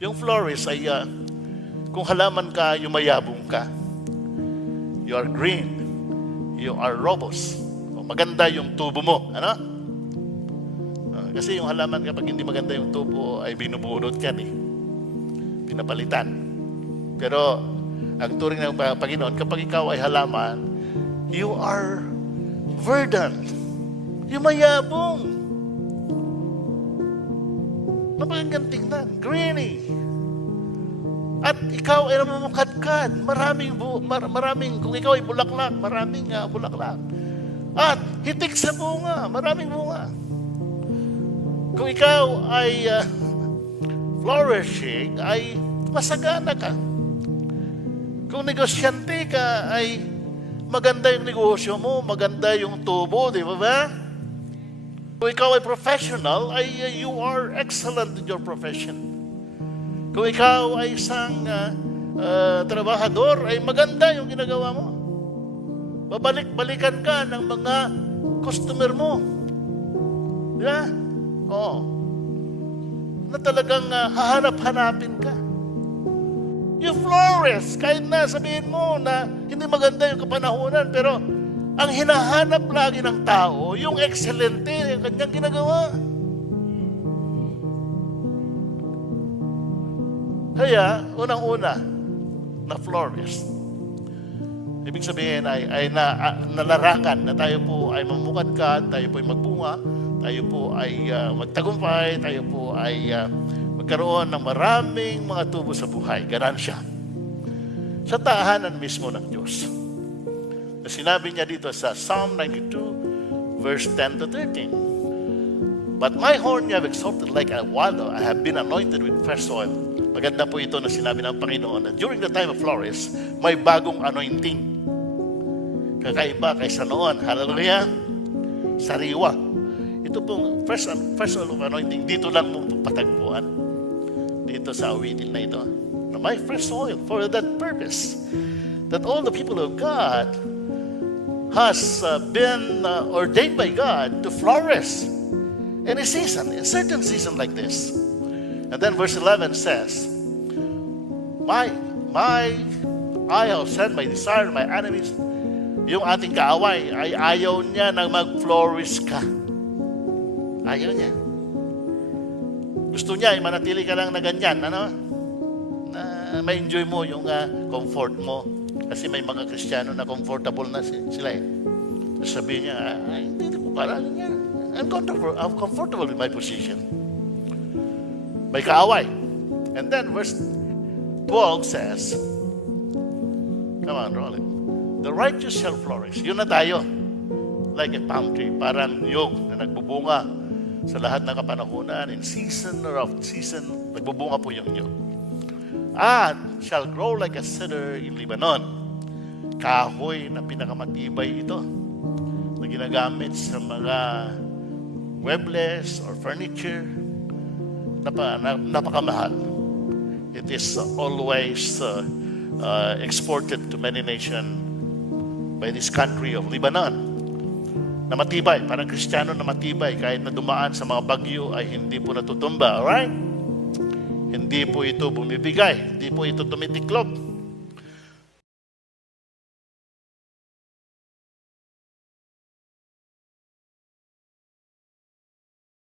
Yung florist ay, kung halaman ka, yumayabong ka. You are green. You are robust. Maganda yung tubo mo. Ano? Kasi yung halaman kapag hindi maganda yung tubo, ay binubunot yan eh. Pinapalitan. Pero, ang turing ng Panginoon, kapag ikaw ay halaman, you are verdant. Yumayabong. Napakinggan tingnan. Greeny. At ikaw ay namumukadkad. Maraming, kung ikaw ay bulaklak, maraming bulaklak. At hitik sa bunga, maraming bunga. Kung ikaw ay flourishing, ay masagana ka. Kung negosyante ka, ay maganda yung negosyo mo, maganda yung tubo, di ba? Kung ikaw ay professional, ay you are excellent in your profession. Kung ikaw ay isang trabahador, ay maganda yung ginagawa mo. Babalik-balikan ka ng mga customer mo. Di ba? Oo. Na talagang hahanap-hanapin ka. You flourish. Kahit na sabihin mo na hindi maganda yung kapanahunan, pero ang hinahanap lagi ng tao, yung excelente, yung kanyang ginagawa. Kaya, unang-una, na-flourish. Ibig sabihin ay nalarangan na tayo po ay mamukadkad, tayo po ay magbunga, tayo po ay magtagumpay, tayo po ay magkaroon ng maraming mga tubo sa buhay. Ganan siya. Sa tahanan mismo ng Diyos. Na sinabi niya dito sa Psalm 92, verse 10 to 13. But my horn you have exalted like a willow, I have been anointed with fresh oil. Maganda po ito na sinabi ng Panginoon na during the time of flourish, may bagong anointing. Kakaiba kaysa noon. Hallelujah. Sariwa. Ito pong fresh oil of anointing, dito lang mo patagpuan. Dito sa awitin na ito. Na may fresh oil for that purpose. That all the people of God has been ordained by God to flourish in a season, in a certain season like this. And then verse 11 says, I have set my desire to my enemies. Yung ating kaaway ay ayaw niya na mag-flourish ka. Ayaw niya. Gusto niya ay manatili ka lang na ganyan, ano? Na ma-enjoy mo yung comfort mo. Kasi may mga Kristiyano na comfortable na sila eh. Sabihin niya, hindi ko parang ganyan. I'm comfortable with my position. May kaaway. And then verse 12 says, come on, roll it. The righteous shall flourish. Yun na tayo. Like a palm tree. Parang niyog na nagbubunga sa lahat ng kapanahunan. In season or off season, nagbubunga po yung niyog. At shall grow like a cedar in Lebanon. Kahoy na pinakamatibay ito. Na ginagamit sa mga muebles or furniture. Napakamahal. It is always exported to many nations by this country of Lebanon. Na matibay, parang Kristiyano na matibay, kahit na dumaan sa mga bagyo ay hindi po natutumba, alright? Hindi po ito bumibigay, hindi po ito tumitiklop.